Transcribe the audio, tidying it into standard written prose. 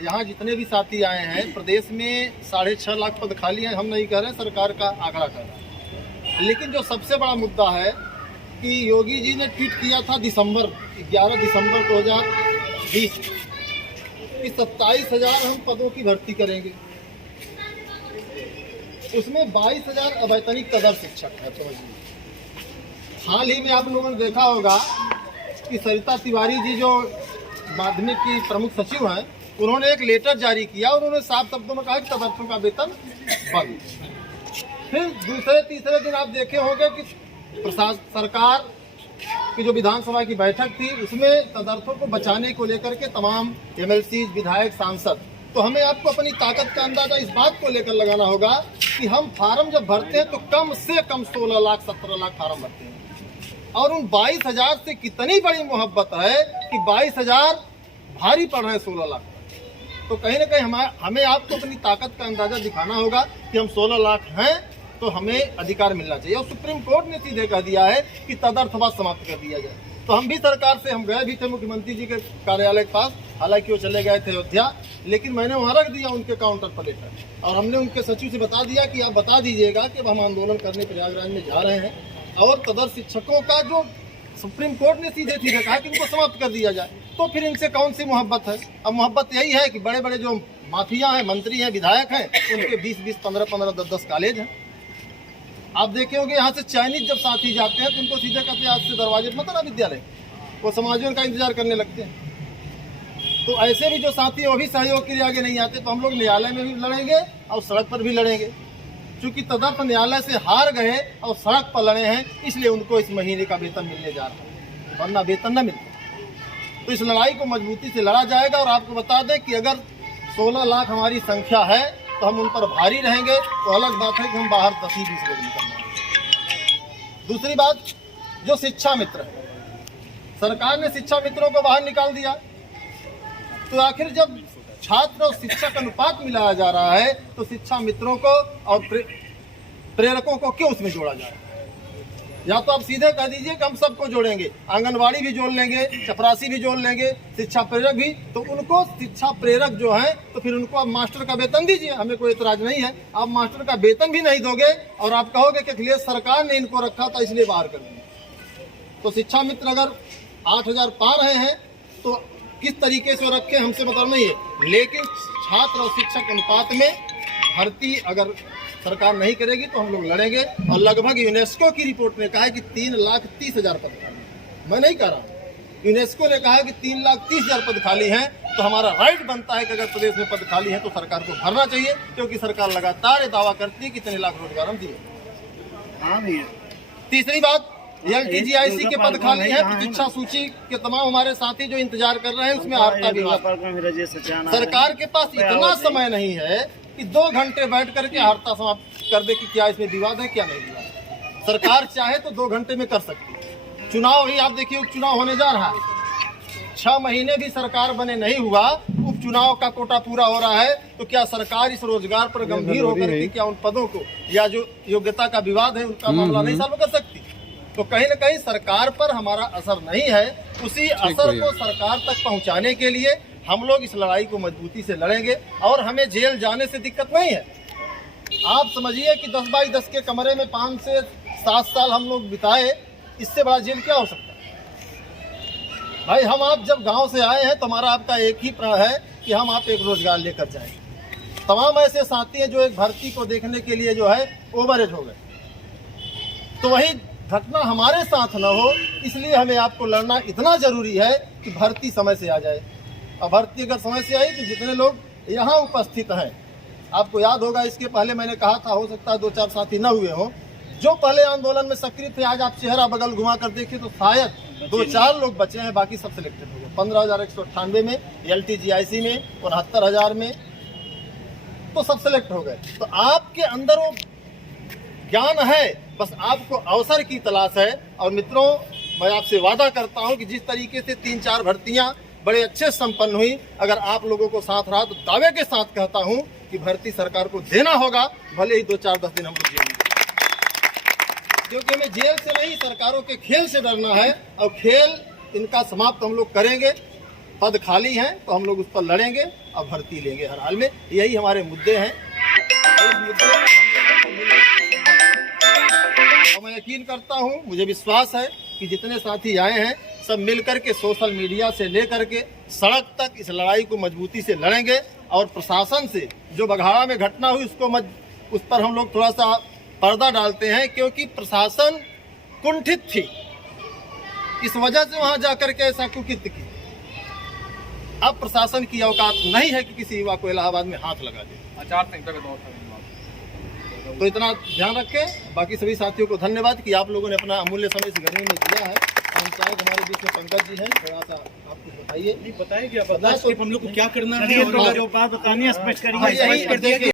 यहाँ जितने भी साथी आए हैं, प्रदेश में 6.5 लाख पद खाली हैं। हम नहीं कह रहे, सरकार का आंकड़ा कर रहा है। लेकिन जो सबसे बड़ा मुद्दा है कि योगी जी ने ट्वीट किया था 11 दिसंबर 2020 कि 27,000 हम पदों की भर्ती करेंगे। उसमें 22,000 अवैतनिक तदर्थ शिक्षक है। समझिए, हाल ही में आप लोगों ने देखा होगा कि सरिता तिवारी जी जो माध्यमिक की प्रमुख सचिव हैं, उन्होंने एक लेटर जारी किया और उन्होंने साफ शब्दों में कहा कि तदर्थों का वेतन बंद। फिर दूसरे तीसरे दिन आप देखे होंगे कि सरकार की जो विधानसभा की बैठक थी, उसमें तदर्थों को बचाने को लेकर के तमाम MLC, विधायक, सांसद, तो हमें आपको अपनी ताकत का अंदाजा इस बात को लेकर लगाना होगा कि हम फार्म जब भरते हैं तो कम से कम 16 लाख 17 लाख फार्म भरते हैं, और उन 22,000 से कितनी बड़ी मोहब्बत है कि 22,000 भारी पड़ रहे हैं 16 लाख। तो कहीं ना कहीं हमें आपको अपनी ताकत का अंदाजा दिखाना होगा कि हम 16 लाख हैं तो हमें अधिकार मिलना चाहिए। और सुप्रीम कोर्ट ने सीधे कह दिया है कि तदर्थवाद समाप्त कर दिया जाए। तो हम भी सरकार से, हम गए भी थे मुख्यमंत्री जी के कार्यालय के पास, हालांकि वो चले गए थे अयोध्या, लेकिन मैंने वहाँ रख दिया उनके काउंटर पर लेकर, और हमने उनके सचिव से बता दिया कि आप बता दीजिएगा कि अब हम आंदोलन करने प्रयागराज में जा रहे हैं और तदर्थ शिक्षकों का जो सुप्रीम कोर्ट ने सीधे सीधे कहा कि उनको समाप्त कर दिया जाए। तो फिर इनसे कौन सी मोहब्बत है? अब मोहब्बत यही है कि बड़े बड़े जो माफिया हैं, मंत्री हैं, विधायक हैं, उनके 20-20, 15-15, 10-10 कॉलेज हैं। आप देखे होंगे यहाँ से चाइनीज जब साथी जाते हैं तो उनको सीधे कहते हैं आज से दरवाजे मत आना विद्यालय, वो समाजों का इंतजार करने लगते हैं। तो ऐसे भी जो साथी वो भी सहयोग के लिए आगे नहीं आते। तो हम लोग न्यायालय में भी लड़ेंगे और सड़क पर भी लड़ेंगे। चूंकि तदर्थ न्यायालय से हार गए और सड़क पर लड़े हैं, इसलिए उनको इस महीने का वेतन मिलने जा रहा है, वरना वेतन न मिलता। तो इस लड़ाई को मजबूती से लड़ा जाएगा। और आपको बता दें कि अगर 16 लाख हमारी संख्या है तो हम उन पर भारी रहेंगे। तो अलग बात है कि हम बाहर 10-20 लोग निकलना। दूसरी बात, जो शिक्षा मित्र है, सरकार ने शिक्षा मित्रों को बाहर निकाल दिया। तो आखिर जब छात्र और शिक्षक अनुपात मिलाया जा रहा है तो शिक्षा मित्रों को और प्रेरकों को क्यों उसमें जोड़ा जा रहा है? या तो आप सीधे कह दीजिए कि हम सबको जोड़ेंगे, आंगनवाड़ी भी जोड़ लेंगे, चपरासी भी जोड़ लेंगे, शिक्षा प्रेरक भी। तो उनको शिक्षा प्रेरक जो है तो फिर उनको आप मास्टर का वेतन दीजिए, हमें कोई एतराज नहीं है। आप मास्टर का वेतन भी नहीं दोगे और आप कहोगे कि अखिलेश सरकार ने इनको रखा था इसलिए बाहर कर दिया। तो शिक्षा मित्र अगर 8,000 पा रहे हैं तो किस तरीके से रखे हमसे मतलब नहीं है। लेकिन छात्र और शिक्षक अनुपात में भर्ती अगर सरकार नहीं करेगी तो हम लोग लड़ेंगे। और लगभग यूनेस्को की रिपोर्ट ने कहा है कि 3,30,000 पद खाली। मैं नहीं कह रहा, यूनेस्को ने कहा है कि 3,30,000 पद खाली हैं। तो हमारा राइट बनता है कि अगर प्रदेश में पद खाली है तो सरकार को भरना चाहिए, क्योंकि सरकार लगातार दावा करती है कि कितने लाख रोजगार हम दिए। तीसरी बात, LTGIC के पद खाली हैं। प्रतीक्षा सूची के तमाम हमारे साथी जो इंतजार कर रहे हैं उसमें आर्ता विवाद। सरकार के पास इतना समय नहीं है कि 2 घंटे बैठ करके हड़ताल समाप्त कर दे कि क्या इसमें विवाद है क्या नहीं विवाद। सरकार चाहे तो 2 घंटे में कर सकती है। चुनाव ही आप देखिए, उपचुनाव होने जा रहा है, 6 महीने भी सरकार बने नहीं हुआ, उपचुनाव का कोटा पूरा हो रहा है। तो क्या सरकार इस रोजगार पर गंभीर होकर के क्या उन पदों को या जो योग्यता का विवाद है उनका मामला नहीं सॉल्व कर सकती? तो कहीं न कहीं सरकार पर हमारा असर नहीं है। उसी असर को सरकार तक पहुंचाने के लिए हम लोग इस लड़ाई को मजबूती से लड़ेंगे। और हमें जेल जाने से दिक्कत नहीं है। आप समझिए कि 10 बाई 10 के कमरे में 5 से 7 साल हम लोग बिताए, इससे बड़ा जेल क्या हो सकता है? भाई हम आप जब गांव से आए हैं तो हमारा आपका एक ही प्रण है कि हम आप एक रोजगार लेकर जाएं। तमाम ऐसे साथी हैं जो एक भर्ती को देखने के लिए जो है ओवरेज हो गए। तो वही घटना हमारे साथ न हो, इसलिए हमें आपको लड़ना इतना जरूरी है कि भर्ती समय से आ जाए। और भर्ती अगर समय से आई तो जितने लोग यहाँ उपस्थित हैं, आपको याद होगा इसके पहले मैंने कहा था, हो सकता है 2-4 साथी न हुए हों जो पहले आंदोलन में सक्रिय थे। आज आप चेहरा बगल घुमा कर देखिए तो शायद 2-4 लोग बचे हैं, बाकी सब सिलेक्टेड हो गए। 15,198 में, LTGIC में 69,000 में, तो सब सिलेक्ट हो गए। तो आपके अंदर वो ज्ञान है, बस आपको अवसर की तलाश है। और मित्रों, मैं आपसे वादा करता हूं कि जिस तरीके से 3-4 भर्तियां बड़े अच्छे संपन्न हुई, अगर आप लोगों को साथ रहा तो दावे के साथ कहता हूं कि भर्ती सरकार को देना होगा, भले ही 2-4-10 दिन हम लोग जेल में, क्योंकि हमें जेल से नहीं सरकारों के खेल से डरना है। और खेल इनका समाप्त हम लोग करेंगे। पद खाली हैं तो हम लोग उस पर लड़ेंगे और भर्ती लेंगे हर हाल में। यही हमारे मुद्दे हैं। इस मुद्दे पर हम लोगों को और मैं यकीन करता हूं, मुझे विश्वास है कि जितने साथी आए हैं सब मिल करके सोशल मीडिया से लेकर के सड़क तक इस लड़ाई को मजबूती से लड़ेंगे। और प्रशासन से जो बघाड़ा में घटना हुई उस पर हम लोग थोड़ा सा पर्दा डालते हैं, क्योंकि प्रशासन कुंठित थी, इस वजह से वहां जाकर के ऐसा कुकृत्य की। अब प्रशासन की औकात नहीं है कि किसी युवा को इलाहाबाद में हाथ लगा दे। आचार संहिता का दौर था, तो इतना ध्यान रखें। बाकी सभी साथियों को धन्यवाद कि आप लोगों ने अपना अमूल्य समय इस गर्मी में दिया है। हम चाहे हमारे बीच में पंकज जी हैं, थोड़ा सा आप कुछ बताइए। नहीं बताएंगे, आप हम लोग को क्या करना है, जो बात बतानी है स्पष्ट करिए।